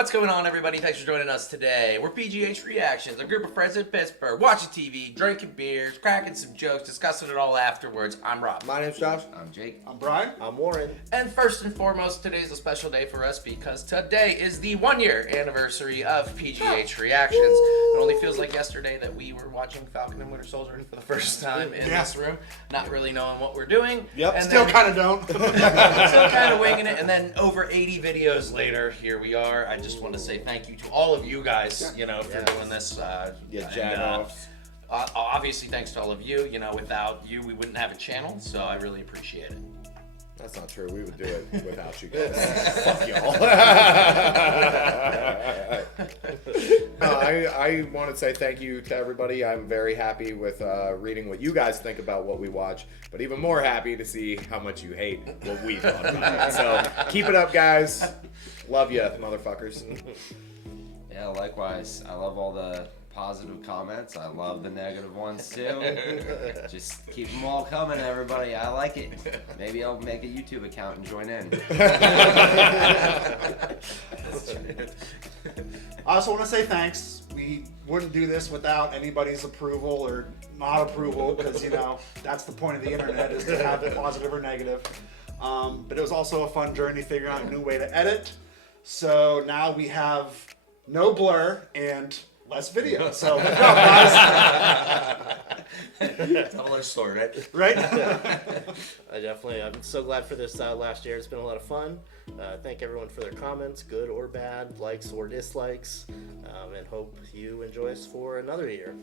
What's going on, everybody? Thanks for joining us today. We're PGH Reactions, a group of friends in Pittsburgh, watching TV, drinking beers, cracking some jokes, discussing it all afterwards. I'm Rob. My name's Josh. I'm Jake. I'm Brian. I'm Warren. And first and foremost, today's a special day for us because today is the 1-year anniversary of PGH Reactions. It only feels like yesterday that we were watching Falcon and Winter Soldier for the first time in this room, not really knowing what we're doing. Yep. And Still kind of don't. still kind of winging it, and then over 80 videos later, here we are. I just want to say thank you to all of you guys, you know, for doing this. jagoffs. Obviously, thanks to all of you. You know, without you, we wouldn't have a channel, so I really appreciate it. That's not true. We would do it without you guys. Fuck y'all. I want to say thank you to everybody. I'm very happy with reading what you guys think about what we watch, but even more happy to see how much you hate what we thought about it. So keep it up, guys. Love ya, motherfuckers. Yeah, likewise. I love all the positive comments. I love the negative ones too. Just keep them all coming, everybody. I like it. Maybe I'll make a YouTube account and join in. I also want to say thanks. We wouldn't do this without anybody's approval or not approval, because, you know, that's the point of the internet, is to have it positive or negative. But it was also a fun journey figuring out a new way to edit. So now we have no blur and less video. So good job, guys. Double-edged sword, right? Right? I'm so glad for this last year. It's been a lot of fun. Thank everyone for their comments, good or bad, likes or dislikes, and hope you enjoy us for another year.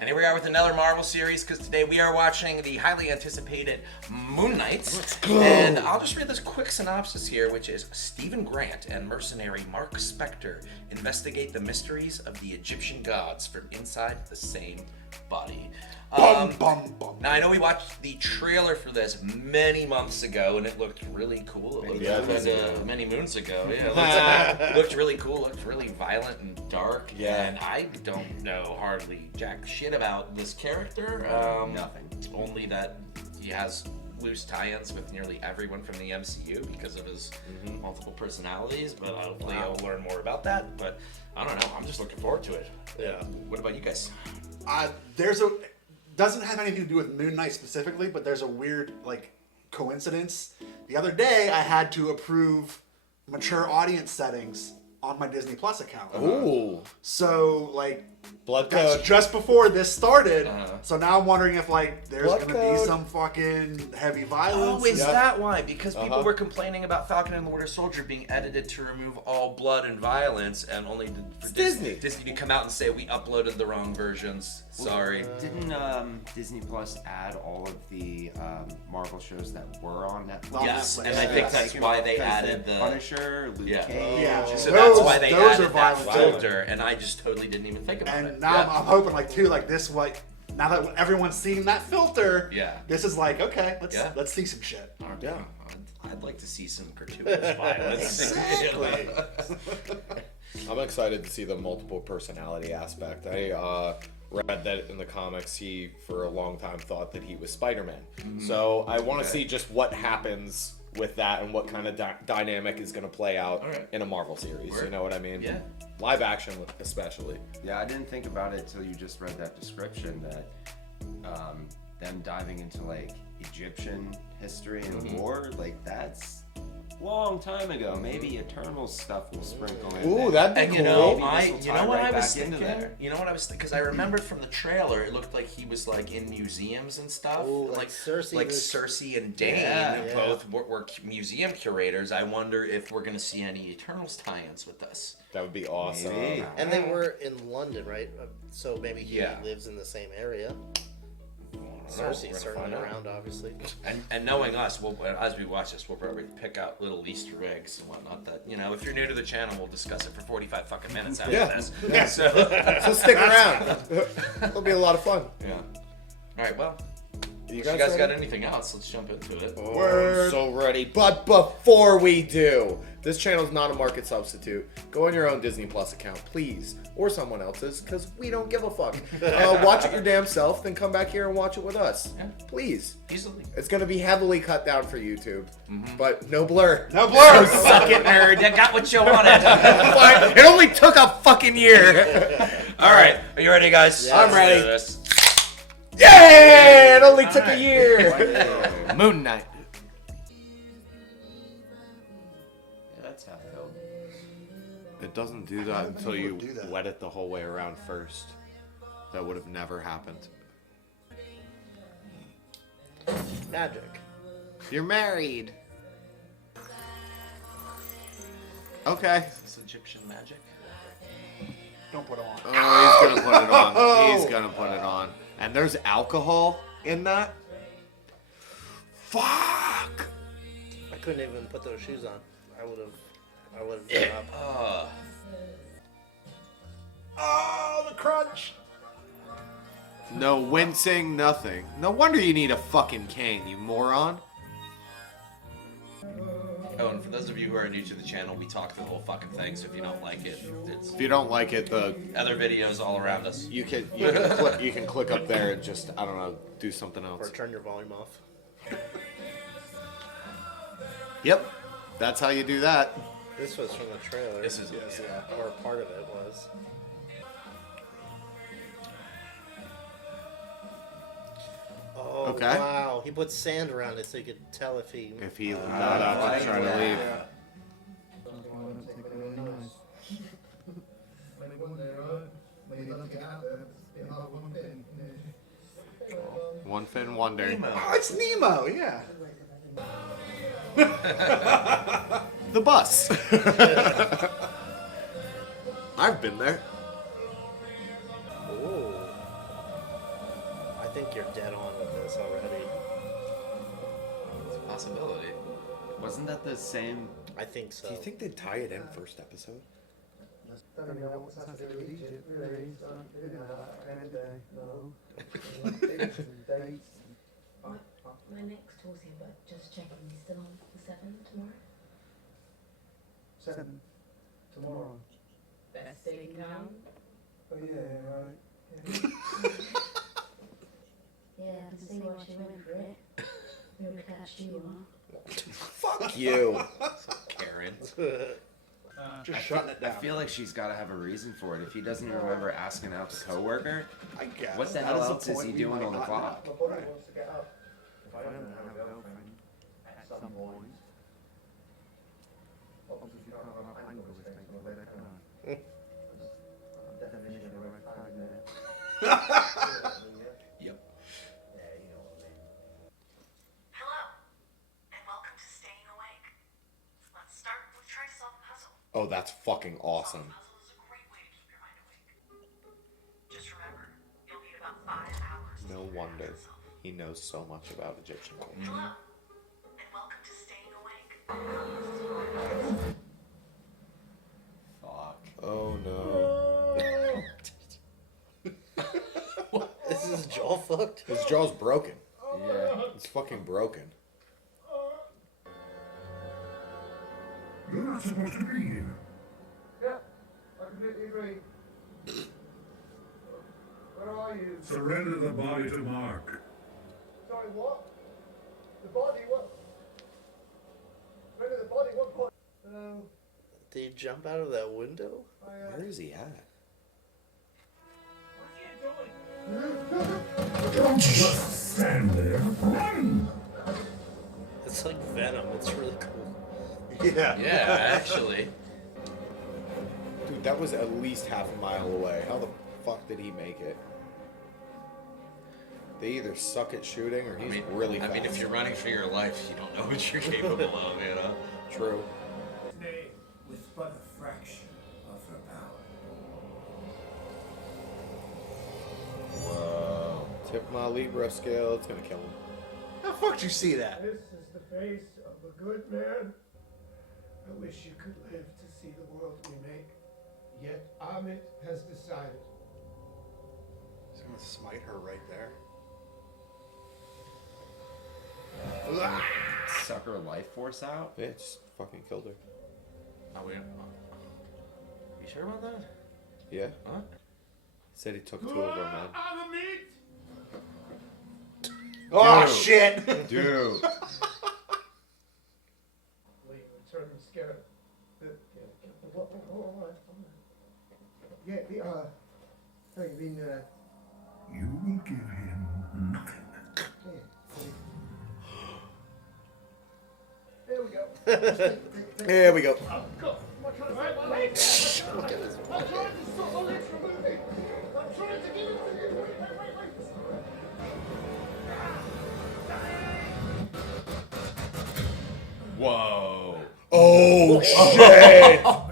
And here we are with another Marvel series, because today we are watching the highly anticipated Moon Knight. Let's go. And I'll just read this quick synopsis here, which is Stephen Grant and mercenary Mark Spector investigate the mysteries of the Egyptian gods from inside the same body. Bum, bum, bum. Now, I know we watched the trailer for this many months ago, and it looked really cool. It looked many moons ago. Yeah, it looked really cool. Looked really violent and dark. Yeah. And I don't know hardly jack shit about this character. Nothing. Only that he has loose tie-ins with nearly everyone from the MCU because of his multiple personalities. But hopefully I'll learn more about that. But I don't know. I'm just looking forward to it. Yeah. What about you guys? Doesn't have anything to do with Moon Knight specifically, but there's a weird, coincidence. The other day, I had to approve mature audience settings on my Disney Plus account. Ooh. So, Blood that's code. just before this started. Uh-huh. So now I'm wondering if, there's Blood going to be code. some fucking heavy violence. Oh, is Yeah. that why? Because people were complaining about Falcon and the Winter Soldier being edited to remove all blood and violence, and only for Disney to come out and say we uploaded the wrong versions. Sorry. Didn't Disney Plus add all of the Marvel shows that were on Netflix? Yes, Netflix. and I think that's why they Because added the Punisher, Luke Cage. Yeah. So Those- that's why they those added are that violent filter, and I just totally didn't even think about it. And now I'm hoping, now that everyone's seen that filter, Yeah. this is okay, Yeah. let's see some shit. Yeah. I'd like to see some gratuitous violence. Exactly. I'm excited to see the multiple personality aspect. I read that in the comics he, for a long time, thought that he was Spider-Man. So I want to see just what happens with that and what kind of dynamic is going to play out in a Marvel series. Word. You know what I mean? Yeah. Live action especially. Yeah, I didn't think about it until you just read that description, that them diving into Egyptian history and lore, that's long time ago. Maybe Eternal stuff will sprinkle in. Ooh, there. that'd be And cool. you know, Maybe this will tie what right I was back into thinking? there. You know what I was thinking? Because I remembered from the trailer, it looked like he was in museums and stuff. Ooh, like Cersei like was- Cersei and Dane, Yeah. who both were museum curators. I wonder if we're gonna see any Eternals tie-ins with us. That would be awesome. Maybe. And they were in London, right? So maybe he Yeah. lives in the same area. We're Cersei's gonna certainly find out. around, obviously. And knowing us, as we watch this, we'll probably pick out little Easter eggs and whatnot. That if you're new to the channel, we'll discuss it for 45 fucking minutes after Yeah. this. Yeah. So So stick around. It'll be a lot of fun. yeah. All right. Well. You If you guys guys ready? got anything else, let's jump into it. Oh, Word. I'm so ready. But before we do, this channel's not a market substitute. Go on your own Disney Plus account, please. Or someone else's, because we don't give a fuck. Watch it your damn self, then come back here and watch it with us. Yeah. Please. Easily. It's going to be heavily cut down for YouTube. But no blur. No blur. Suck it, nerd. You got what you wanted. Fine. It only took a fucking year. All right. Are you ready, guys? Yeah. I'm ready. Let's do this. Yay! It only took a Alright. year. Moon Knight. Yeah, that's half filled. It doesn't do that until it you would do that. wet it the whole way around first. That would have never happened. Magic. You're married. Okay. It's Egyptian magic. Don't put on. Oh, he's gonna put it on. He's gonna put it on. And there's alcohol in that? Fuck! I couldn't even put those shoes on. I would have given up. Oh, the crunch. No wincing, nothing. No wonder you need a fucking cane, you moron. Oh, and for those of you who are new to the channel, we talk the whole fucking thing. So if you don't like it, it's If you don't like it, the other videos all around us. you can click up there and just, I don't know, do something Or else. turn your volume off. Yep. That's how you do that. This was from the trailer. This is Yes, yeah. yeah. Or part of it was. Oh, Okay. wow. He put sand around it so you could tell if he... If he got out to try to leave. Yeah. One fin wonder. Nemo. Oh, it's Nemo, yeah. The bus. I've been there. Ooh. I think you're dead on with this already. It's a possibility. Wasn't that the same? I think so. Do you think they'd tie it in first episode? My next tour's here, but just checking, he's still on the 7th tomorrow? 7 tomorrow. Best day in town? Oh yeah, right. Yeah, I can see why she went for it. We'll catch you on. Fuck you. Karen. Just shutting it I down. feel like she's got to have a reason for it. If he doesn't remember asking out the coworker, I guess. what the That hell is a else is point he we doing might on the not clock? My body wants to get up. If I don't have a girlfriend at some point, obviously can't have anger with things like that, can I? Definition of a red flag there. Yep. Hello, and welcome to Staying Awake. Let's start with try to solve a puzzle. Oh, that's fucking awesome. Solving puzzles is a great way to keep your mind awake. Just remember, you'll need about 5 hours. to No figure out wonder. the puzzle. He knows so much about Egyptian culture. Hello, and welcome to Staying Awake. Fuck. Oh no. Is his jaw fucked? His jaw's broken. Yeah. It's fucking broken. You're not supposed to be here. Yeah, I completely agree. Where are you? Surrender the body to Mark. Sorry, what? The body, what? Surrender the body, what body? Hello? Did he jump out of that window? Where is he at? Don't just stand there. Run! It's like Venom. It's really cool. Yeah. Yeah, actually. Dude, that was at least half a mile away. How the fuck did he make it? They either suck at shooting or he's really fast. I mean, if you're running for your life, you don't know what you're capable of, you know? True. Nay, with but a fraction of her power. Whoa. Tip my Libra scale, it's gonna kill him. How the fuck did you see that? This is the face of a good man. I wish you could live to see the world we make. Yet Amit has decided. He's gonna smite her right there. Suck her life force out? Yeah, just fucking killed her. Are we? You sure about that? Yeah. What? Said he took 2 of her, man. Oh Dude. shit! Dude. Wait, turn and scared him. Yeah, no, you mean, You will give him nothing. there we go. There we go. Oh, go. I'm trying to find my leg. I'm trying to stop my legs from moving. I'm trying to get it to you. Wait. Whoa. Oh shit! Oh.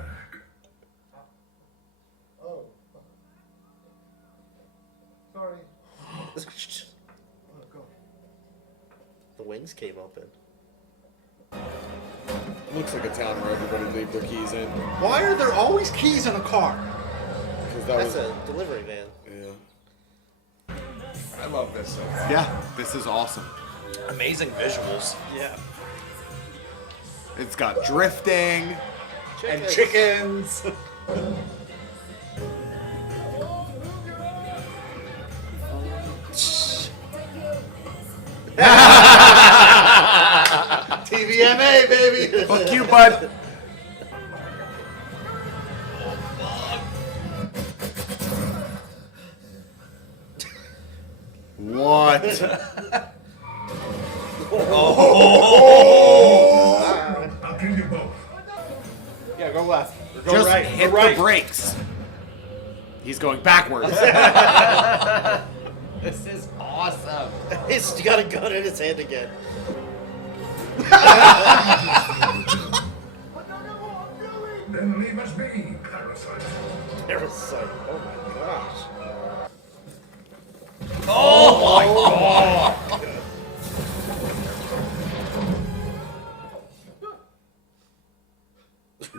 Sorry. Go. The wings came open. Looks like a town where everybody leave their keys in. Why are there always keys in a car? Because that That's was. a delivery van. Yeah. I love this. Yeah, this is awesome. Amazing visuals. Yeah. It's got drifting. And chickens. TVMA, baby. Fuck you, bud. What? I'll kill you both. Yeah, go left. Or go Just right. hit Go right. the brakes. He's going backwards. This is awesome. He's got a gun in his hand again. Then leave us be, parasite. Parasite. Oh my gosh.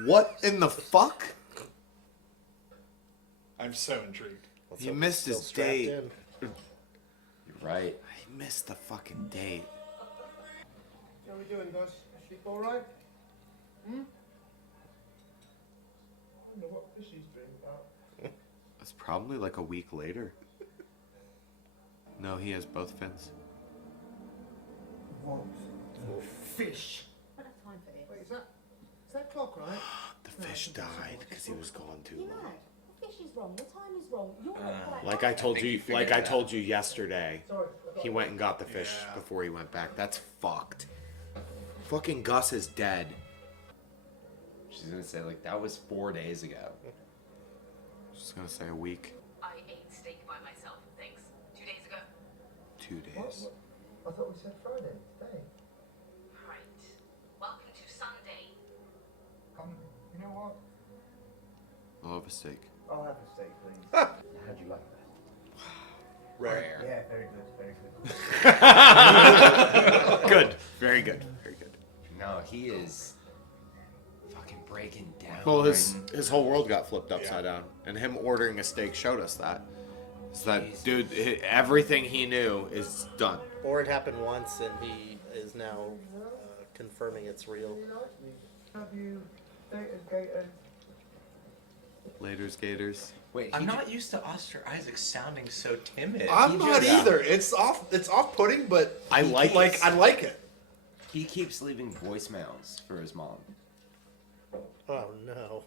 What in the fuck? I'm so intrigued. Let's He hope missed he's his still strapped date. in. You're right. He missed the fucking date. How are we doing, guys? Sleep all right? I wonder what fish he's dreaming about. It's probably like a week later. No, he has both fins. Want fish. I don't have time for this. Wait, is that clock right? The fish died because he was gone too You're long. mad. The fish is wrong. The time is wrong. You're not quite Like right. I told think you, he figured like it I out. told you yesterday, Sorry. he went and got the fish Yeah. before he went back. That's fucked. Fucking Gus is dead. She's gonna say, like, that was 4 days ago. Just gonna say a week, I ate steak by myself, thanks. 2 days ago. 2 days. I thought we said Friday, today. Right. Welcome to Sunday. You know what? I'll have a steak. I'll have a steak, please. How'd you like that? Rare. Yeah, very good, very good. Good. Very good. Very good. No, he is fucking breaking down. Well, his whole world got flipped upside down, and him ordering a steak showed us that. So that dude, everything he knew is done. Or it happened once and he is now confirming it's real. Have you dated Gator? Later's Gators. Wait, I'm not used to Oscar Isaac sounding so timid. I'm not just- either. It's off-putting, but I like it. I like it. He keeps leaving voicemails for his mom. Oh no.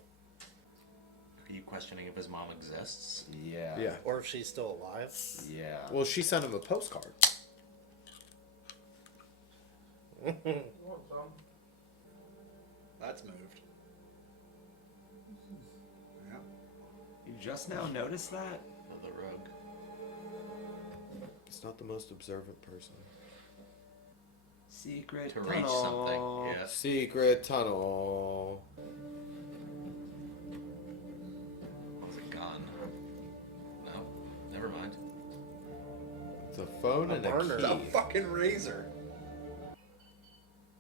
Are you questioning if his mom exists? Yeah. Yeah. Or if she's still alive. Yeah. Well, she sent him a postcard. You want some? That's moved. You just now noticed that? Of the rogue. He's not the most observant person. Secret To reach tunnel. something. Yeah. Secret tunnel. Was it gone? No. Never mind. It's a phone A and a burner. key. A fucking razor.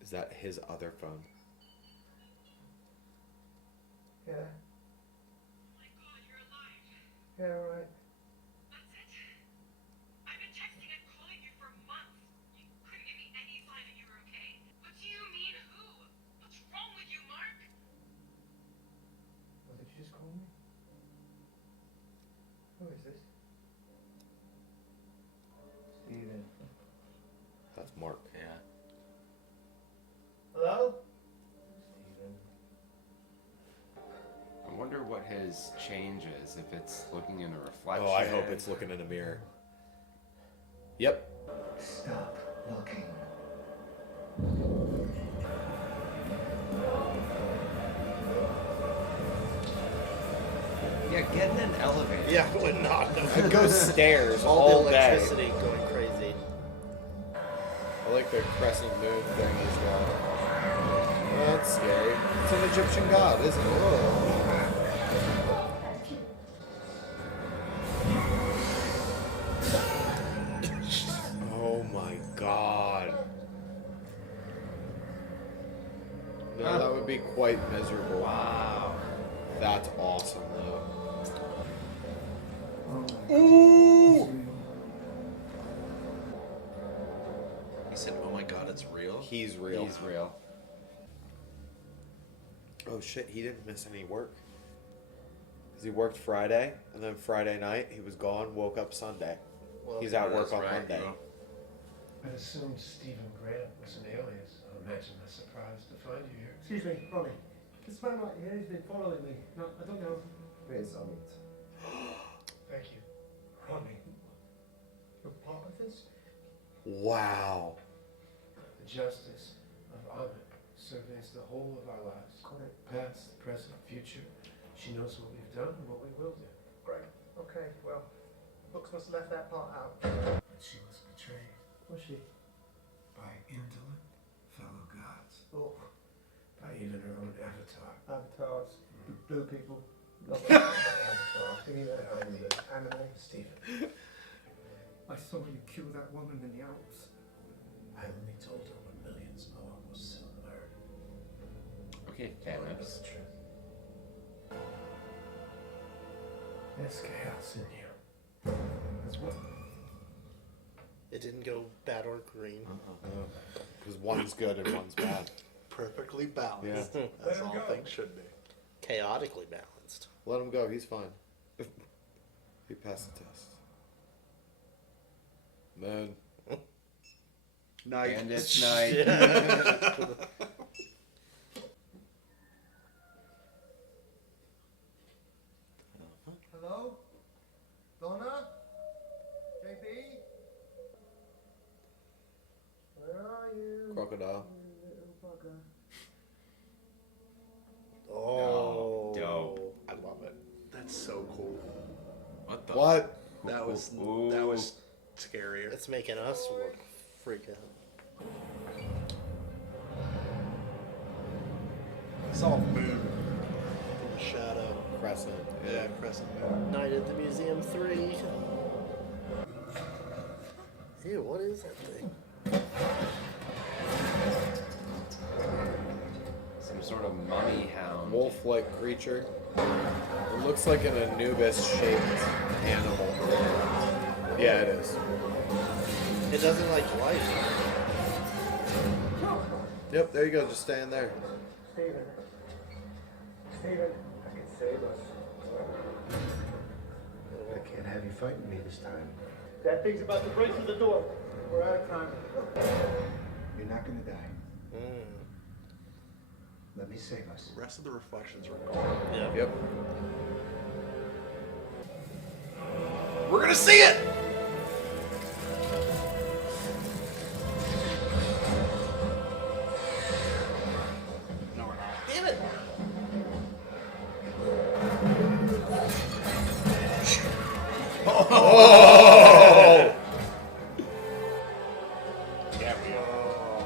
Is that his other phone? Yeah. My God, you're alive. Yeah, right. That's it. I've been texting and calling you for months. You couldn't give me any sign that you were Who is this? Steven. That's Mark. Yeah. Hello? Steven. I wonder what his change is, if it's looking in the reflection. Oh, I hope it's looking in a mirror. Yep. Stop looking. Yeah, get in an elevator. Yeah, I would not. It goes stairs All all the day. electricity going crazy. I like the crescent moon thing as well. Oh, that's scary. It's an Egyptian god, isn't it? Oh my god. No, that would be quite miserable. Wow. That's awesome though. Ooh! He said, "Oh my God, it's real." He's real. He's real. Oh shit, he didn't miss any work. Because he worked Friday, and then Friday night he was gone, woke up Sunday. Well, He's at work That's on right, Monday. bro. I assumed Stephen Grant was an alias. I imagine they're surprised to find you here. Excuse me, Ronnie. This man right here has been following me. No, I don't know. Where's on it? Thank you. Ronnie, You're part of this? Wow. the justice of Ahmed surveys the whole of our lives. Correct. Past, present, future. She knows what we've done and what we will do. Great. Okay, well, books must have left that part out. But she was betrayed Was she? by indolent fellow gods. Oh, By even her own avatar. avatars. Blue people. Love Avatar. Give me that anime. Stephen, I saw you kill that woman in the Alps. I only told her when millions more will soon learn. Okay, What Thanos. is the truth? There's chaos in you. As well. It didn't go bad or green. Because one's good and one's bad. Perfectly balanced. Yeah. As Let him all go. things should be. Chaotically balanced. Let him go, he's fine. He passed the test. Man. Night. Bandits night. Hello? Donna? JB? Where are you? Crocodile. You little bugger. Oh. dope. I love it. That's so cool. What the? What? That was Ooh. scarier. It's making us freak out. I saw a moon in the shadow. Crescent. Yeah, crescent moon. Night at the Museum 3. Ew, what is that thing? Some sort of mummy hound. Wolf-like creature. It looks like an Anubis-shaped animal. Yeah, it is. It doesn't like light. Yep, there you go. Just stand there. Steven. Steven, I can save us. I can't have you fighting me this time. That thing's about to break through the door. We're out of time. You're not gonna die. Mm. Let me save us. The rest of the reflections are gone. Yeah. Yep. We're gonna see it. No, we're not. Damn it! Oh! Yeah, we are.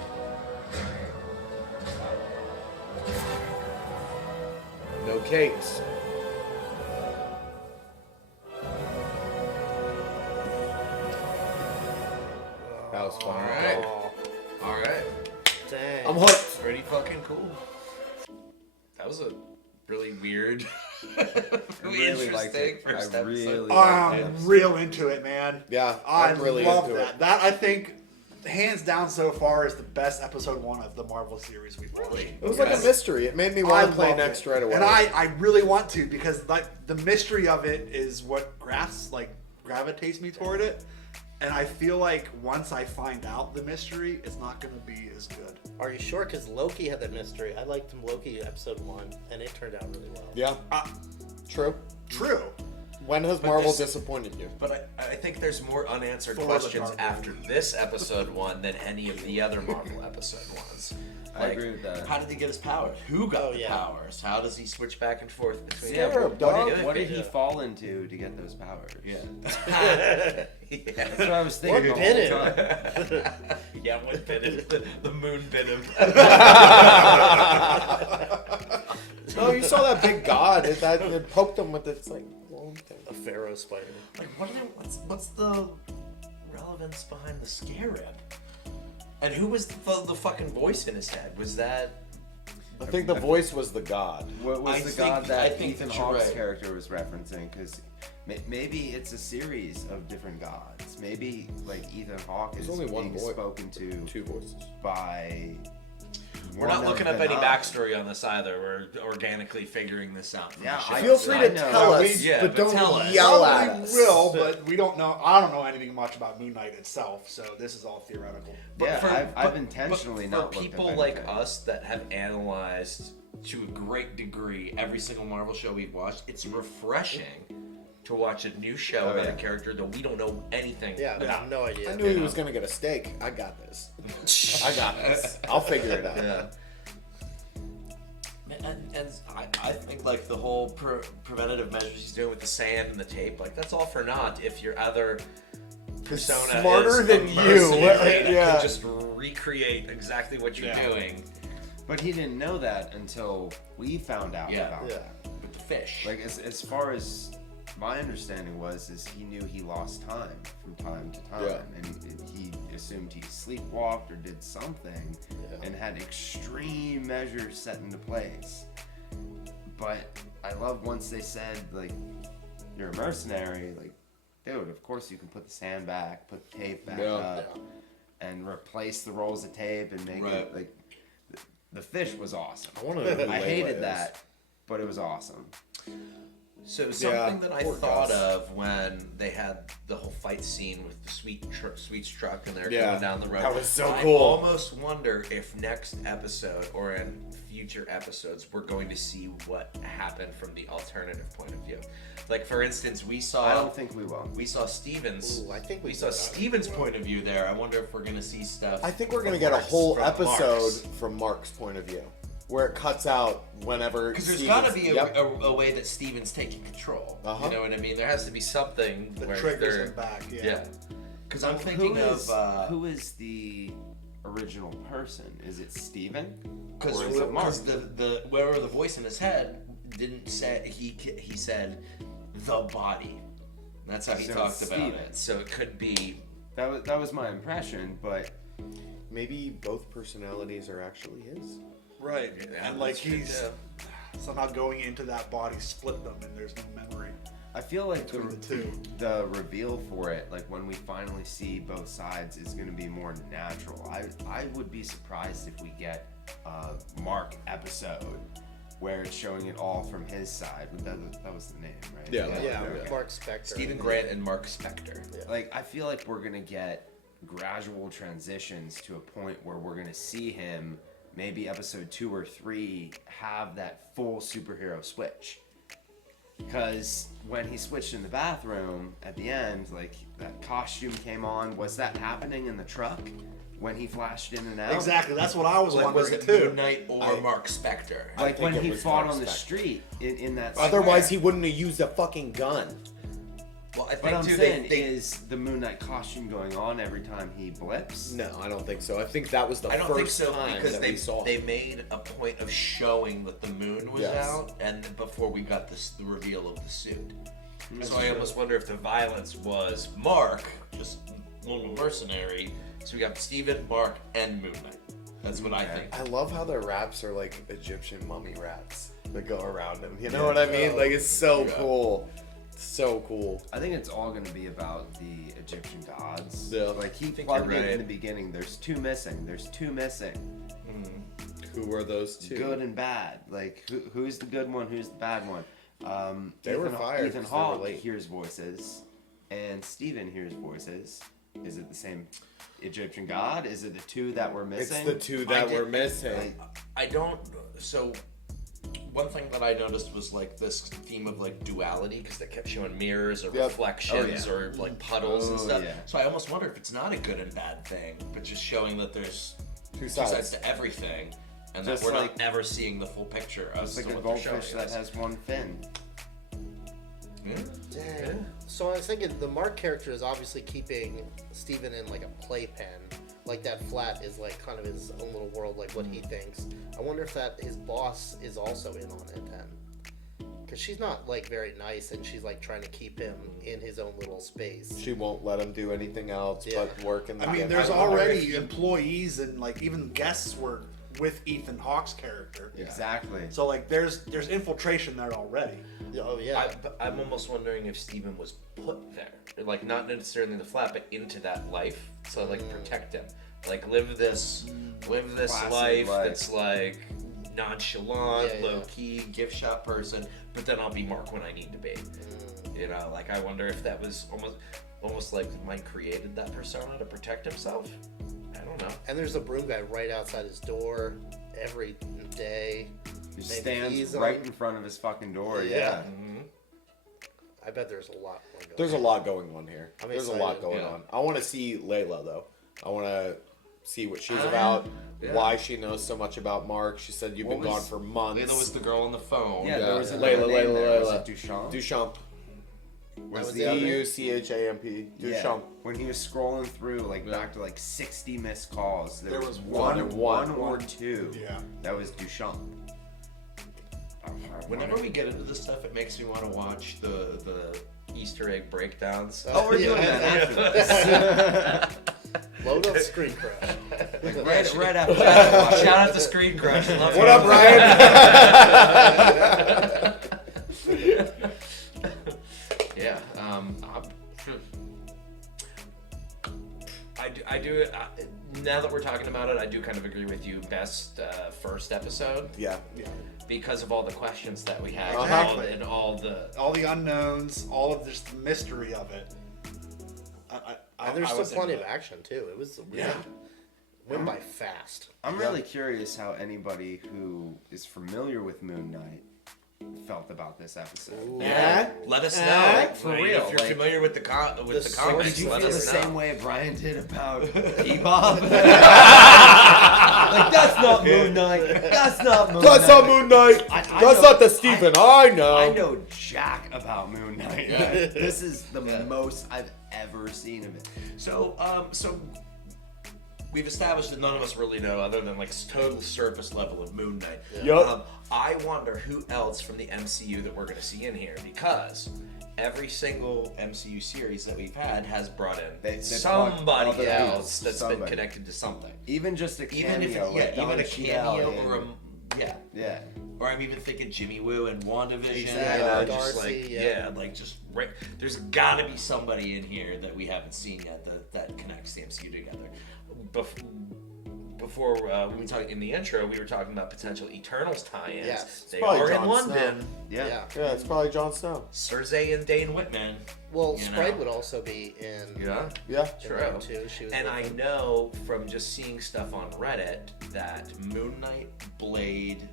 No capes. That was fun. Alright. All right. Dang. I'm hooked. Pretty fucking cool. That was a really weird, really really liked interesting it. first I episode. really liked I'm it. real into it, man. Yeah, I I'm really love into that. it. That I think hands down so far is the best episode 1 of the Marvel series we've watched. It was like a mystery. It made me want to play loved next it. right away. And I really want to, because like the mystery of it is what gravitates me toward it. And I feel like once I find out the mystery, it's not going to be as good. Are you sure? Because Loki had that mystery. I liked Loki episode 1, and it turned out really well. Yeah. True. True. When has Marvel disappointed you? But I think there's more unanswered For the questions Dark after this episode 1 than any of the other Marvel episode 1s. I agree with that. How did he get his powers? Who got Oh, the yeah. powers? How does he switch back and forth between Yeah, them? what did he fall into to get those powers? Yeah. That's what I was thinking What the bit whole him? time. Yeah, what bit him? The moon bit him. No, you saw that big god. It poked him with its like long thing. A pharaoh spider. Like, what's the relevance behind the scarab? And who was the fucking voice in his head? Was that... I think the voice was the god. What was I the think- god I that think Ethan that you're Hawke's right. character was referencing? Because maybe it's a series of different gods. Maybe like Ethan Hawke is There's only one being boy. spoken to 2 voices. by. We're one not of looking the up any gods. backstory on this either. We're organically figuring this out. From Yeah, the show. I- Feel free I to know. tell Well, us, yeah, but but don't tell us. yell at Probably us. will, but we don't know. I don't know anything much about Moon Knight itself, so this is all theoretical. Yeah, I've intentionally but not for looked up people like anything. us that have analyzed to a great degree every single Marvel show we've watched, it's refreshing to watch a new show about a character that we don't know anything Yeah, about. no idea. I knew he was gonna get a steak. I got this. I got this. I'll figure it out. Yeah. And I think like the whole preventative measures he's doing with the sand and the tape, like that's all for naught if your other persona Smarter is than a you. mercenary that Yeah. can just recreate exactly what you're doing. But he didn't know that until we found out Yeah. about Yeah. that. With the fish. Like as far as my understanding is he knew he lost time from time to time, Yeah. and he assumed he sleepwalked or did something, and had extreme measures set into place. But I love once they said like, you're a mercenary, like, dude, of course you can put the sand back, put the tape back up, and replace the rolls of tape and make it like. The fish was awesome. I want to know who I Layla hated is. that, but it was awesome. So something that I poor thought Gus. of when they had the whole fight scene with the Sweet's truck and they're Yeah, going down the road. that was so I cool. almost wonder if next episode or in future episodes we're going to see what happened from the alternative point of view. Like for instance, we saw. I don't think we will. We saw Stevens. Ooh, I think we saw Stevens' point of view there. I wonder if we're going to see stuff. I think we're gonna from get a Mark's- whole from episode Mark's. from Mark's point of view, where it cuts out whenever. Because there's Stevens- got to be Yep. a way that Steven's taking control. Uh-huh. You know what I mean? There has to be something The where triggers they're- him back, yeah. Yeah. Because I'm thinking who is the original person? Is it Steven? because Or is it Mark? the wherever the voice in his head didn't say he said the body. That's how he So talked it's about Steven. it. So it could be. That was my impression, but Maybe both personalities are actually his. Right. Yeah, And like that's true, he's somehow going into that body, split them, and there's no memory I feel like between the two. the reveal for it, like when we finally see both sides, is going to be more natural. I would be surprised if we get a Mark episode where it's showing it all from his side. That was the name, right? Yeah. Yeah, Okay. Mark Spector. Stephen Grant and Mark Spector. Like, I feel like we're gonna get gradual transitions to a point where we're gonna see him, maybe episode 2 or 3, have that full superhero switch. Because when he switched in the bathroom at the end, like, that costume came on. Was that happening in the truck when he flashed in and out? Exactly. That's what I was Like, was wondering it too. Moon Knight or Mark Spector? Like think when it he was fought Mark on the Spector. street in that Otherwise, square. he wouldn't have used a fucking gun. Well, I think What I'm too, saying they is the Moon Knight costume going on every time he blips. No, I don't think so. I think that was the I don't first think so time because that they we saw. they made a point of showing that the moon was Yes. out, and before we got the reveal of the suit. So I almost wonder if the violence was Mark, just little mercenary. So we got Steven, Mark, and Moon Knight. That's what I think. I love how the raps are like Egyptian mummy raps that go around him. You know what I mean? Like it's so cool. So cool. I think it's all going to be about the Egyptian gods. Yeah. Like he think plugged you're it in right. the beginning. There's two missing. Who were those two? Good and bad. Like who's the good one? Who's the bad one? They were fired Ethan 'cause they were Hawke late. hears voices, and Steven hears voices. Is it the same Egyptian god? Is it the two that were It's missing? the two that were missing. I don't. So, one thing that I noticed was like this theme of like duality because they kept showing mirrors or Yep. reflections Oh, yeah. or like puddles and Oh, stuff. yeah. So I almost wonder if it's not a good and bad thing, but just showing that there's Two two sides. sides to everything, and Just that we're like- not ever seeing the full picture as It's to like a what they're showing goldfish that us. has one fin. Dang. So I was thinking the Mark character is obviously keeping Steven in like a playpen. Like that flat is like kind of his own little world, like what he thinks. I wonder if that his boss is also in on it then. Because she's not like very nice and she's like trying to keep him in his own little space. She won't let him do anything else Yeah. but work in the I mean, game. there's I wonder already if you- employees and like even guests were with Ethan Hawke's character. Exactly. So like there's infiltration there already. Oh yeah. I'm almost wondering if Steven was put there, like not necessarily in the flat, but into that life, so like protect him, like live this Placid life life. that's like nonchalant, Yeah, low yeah. key, gift shop person, but then I'll be Mark when I need to be. You know, like I wonder if that was almost like Mike created that persona to protect himself. I don't know. And there's a broom guy right outside his door every day. He Maybe stands he's right on- in front of his fucking door. Yeah. Yeah. I bet there's a lot more going There's a on. lot going on here. I'm There's a excited, lot going yeah. on. I want to see Layla though. I want to see what she's about, yeah. why she knows so much about Mark. She said you've What been gone was- for months. Layla was the girl on the phone. Yeah, there was Yeah. another Layla, name there. Was Layla. it Duchamp? Duchamp. Was was the the other other- name? D-U-C-H-A-M-P. Yeah. Duchamp. When he was scrolling through, like back to like 60 missed calls, there was one or two. Yeah. That was Duchamp. Whenever we get into this stuff, it makes me want to watch the Easter egg breakdowns. Oh, we're doing that after this. Load up Screen Crush. right after that. Shout out to Screen Crush. Love What you. up, Ryan? Yeah. I do. Now that we're talking about it, I do kind of agree with you. Best first episode Yeah. because of all the questions that we had Exactly. and all the. All the unknowns, all of just the mystery of it. And there's I still was plenty into of action too. It was Yeah. went by fast. I'm really curious how anybody who is familiar with Moon Knight felt about this episode. Yeah. Let us know. Like, for Like, real, if you're like- familiar with the the comics, Did you let feel the us know. same way Brian did about Bebop? Like, that's not Moon Knight. That's not Moon Knight. That's not Moon Knight. I That's know- not the Stephen I know. I know jack about Moon Knight. Yeah. This is the most I've ever seen of it. So we've established that none of us really know, other than like total surface level of Moon Knight. Yup. I wonder who else from the MCU that we're going to see in here, because every single MCU series that we've had has brought in They plug somebody other else people, that's somebody. been connected to something. Even just a Even if cameo, like even Don a Cheadle cameo in- or a yeah. Or I'm even thinking Jimmy Woo and WandaVision. Exactly. Just Darcy, like, yeah. like just right. There's got to be somebody in here that we haven't seen yet that connects the MCU together. Before when we talked in the intro, we were talking about potential Eternals tie-ins. Yes. They probably are in Jon London. Yeah. Yeah, it's probably Jon Snow. Cersei and Dane Whitman. Well, You Sprite know. would also be in. Yeah. Yeah. in True. there, too. She was And with I him. know from just seeing stuff on Reddit that Moon Knight, Blade,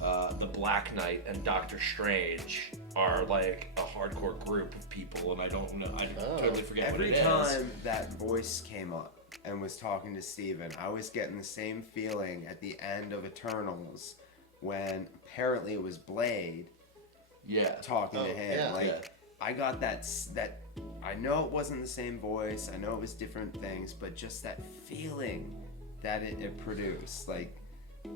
the Black Knight, and Doctor Strange are like a hardcore group of people, and I don't know. I totally forget Every what it is. time that voice came up and was talking to Steven, I was getting the same feeling at the end of Eternals when apparently it was Blade Yeah. talking to him. yeah. Like, Yeah. I got that I know it wasn't the same voice, I know it was different things, but just that feeling that it produced. Like,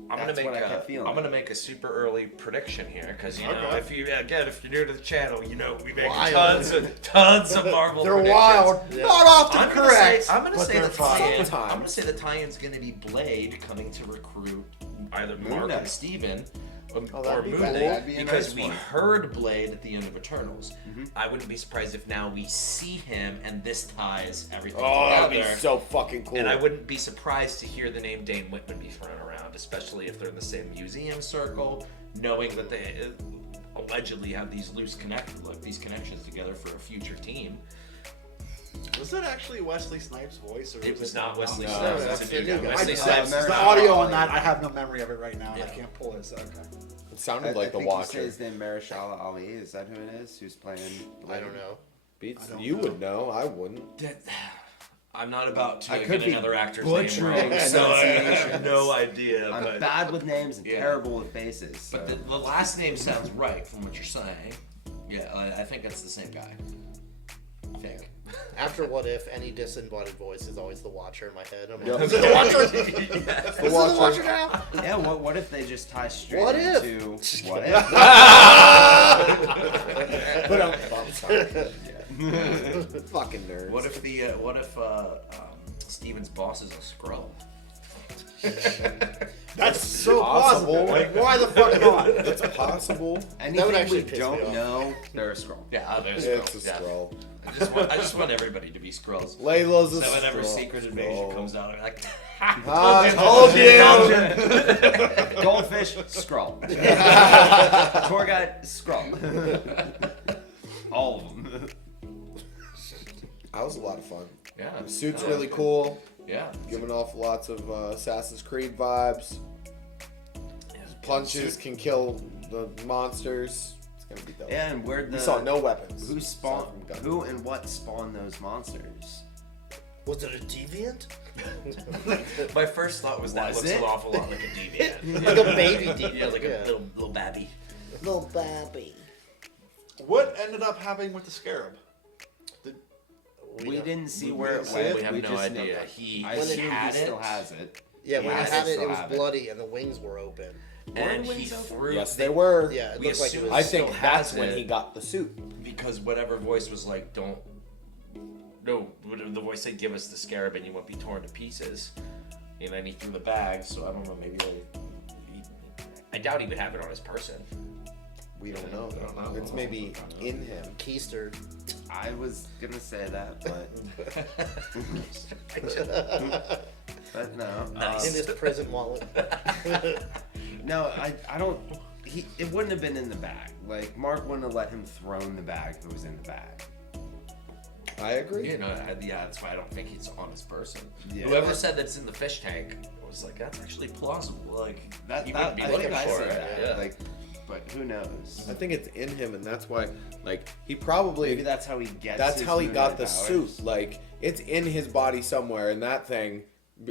that's what I kept feeling. I'm gonna make a super early prediction here, because you know, Okay. if you're new to the channel, you know we make Wild. tons of Marvel. They're predictions. wild. Yeah. Not often I'm correct. gonna but say they're the tie-in. Sometimes. I'm gonna say the tie-in's gonna be Blade coming to recruit either Moon Mark Knight. and Steven or be movie cool. That'd be a because nice we one. heard Blade at the end of Eternals. I wouldn't be surprised if now we see him and this ties everything that'd together. be so fucking cool. And I wouldn't be surprised to hear the name Dane Whitman be thrown around, especially if they're in the same museum circle, knowing that they allegedly have these these connections together for a future team. Was that actually Wesley Snipes' voice? Or It was not Wesley No, Snipes. that's It's the a new new guy. Wesley I- Snipes. Mary- The audio on that, I have no memory of it right now, and I Yeah. can't pull it. So, okay. It sounded I like The think you say Watcher. his name Mahershala Ali. Is that who it is? Who's playing? I don't know. Beats, I don't you know. would know. I wouldn't. I'm not about to I get could be another actor's butchering name wrong, so I have pronunciations. no idea. I'm But, bad with names and Yeah. terrible with faces. but so. the last name sounds right from what you're saying. Yeah, I think that's the same guy. I think. After What If, any disembodied voice is always the Watcher in my head. I'm Yep. like, the Watcher! The This is the Watcher now? Yeah, what if they just tie straight What if? into what if? But I'm sorry. Fucking nerd. What if Steven's boss is a Skrull? That's so Possible. plausible. Like, why the fuck not? It's possible. Anything actually we piss me don't off. know, they're a scroll. Yeah, there's It's a Skrulls. Yeah. scroll. I just want everybody to be Skrulls. Layla's a So whenever scroll. Secret Invasion comes out, I'm like, I told you. Goldfish, scroll. Tour guide, scroll. All of them. That was a lot of fun. yeah, The suit's really cool. Yeah, Giving off lots of Assassin's Creed vibes. Punches can kill the monsters. It's gonna be dope. Yeah, and where the We saw no weapons. who spawned Aside from guns. who and what spawned those monsters? Was it a deviant? my first thought was that Was looks it? an awful lot like a deviant. Like a baby deviant. Yeah, like a little babby. little baby. What ended up happening with the Scarab? We don't- didn't see where it see went. it? We have no just know idea. that- He I When it assume had he still it. has it. Yeah, when Yeah, I had they it, still it was have it. bloody and the wings were open. and Were the he wings open? threw. Yes, they were. Yeah, it We looked like it assume- was. I think still that's has when it. he got the suit. Because whatever voice was like, don't. No, whatever the voice said, give us the scarab and you won't be torn to pieces. And then he threw the bag, so I don't know, maybe I doubt he would have it on his person. We don't know. I don't know. It's maybe in him. Keistered. I was gonna say that, but no. In his prison wallet. No, I don't. It wouldn't have been in the bag. Like Mark wouldn't have let him throw in the bag if it was in the bag. I agree. You know, yeah, that's why I don't think it's on his person. Yeah. Whoever said that's in the fish tank was like, that's actually plausible. Like, That he I wouldn't be think looking I for said it. that. Yeah. Like, but who knows? I think it's in him, and that's why, like, he probably. Maybe that's how he gets. That's his how he got Moon the Knight suit. powers. Like, it's in his body somewhere, and that thing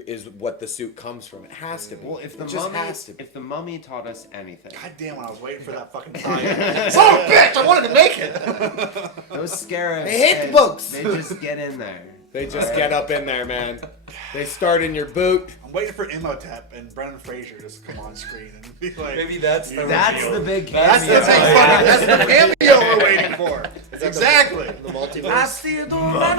is what the suit comes from. It has to be. Well, if the it just mummy, has to be. if the mummy taught us anything, God damn, when I was waiting for that fucking time. Son of a bitch! I wanted to make it! those scarabs, They hate books. They just get in there. They just get up in there, man. They start in your boot. I'm waiting for Imhotep and Brendan Fraser just to come on screen and be like, Maybe that's the That's reveal. the big that's the cameo. big fucking, that's the cameo we're waiting for. Is that Exactly. The multiverse. still do And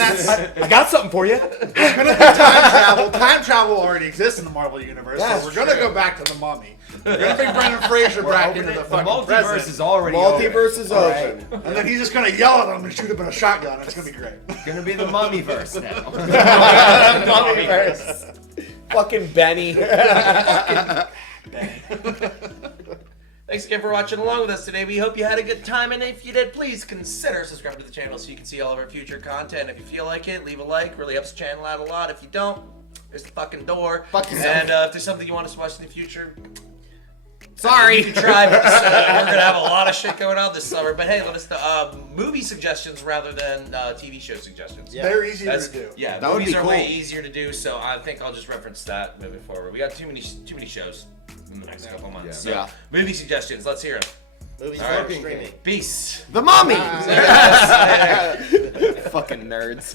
that's I got something for you. it's gonna be time travel. Time travel already exists in the Marvel universe, That's so we're gonna go back to the Mummy. We're gonna bring Brendan Fraser back into the fucking multiverse present, is already Multiverse is All open. and then he's just gonna yell at him and shoot him with a shotgun. It's gonna be great. Gonna be the mummy verse now. Mummyverse. Fucking Benny. Thanks again for watching along with us today. We hope you had a good time, and if you did, please consider subscribing to the channel so you can see all of our future content. If you feel like it, leave a like. Really helps the channel out a lot. If you don't, there's the fucking door. Fuck yourself. And if there's something you want us to watch in the future, sorry. You can try, but we're gonna have a lot of shit going on this summer. But hey, let us know movie suggestions rather than TV show suggestions. Yeah. They're easier That's, to do. yeah, That would movies be are cool. way easier to do, so I think I'll just reference that moving forward. We got too many shows in the next couple months. Yeah. So, movie suggestions. Let's hear them. Movies All right. for streaming. Peace. The Mummy. Yes. Fucking nerds.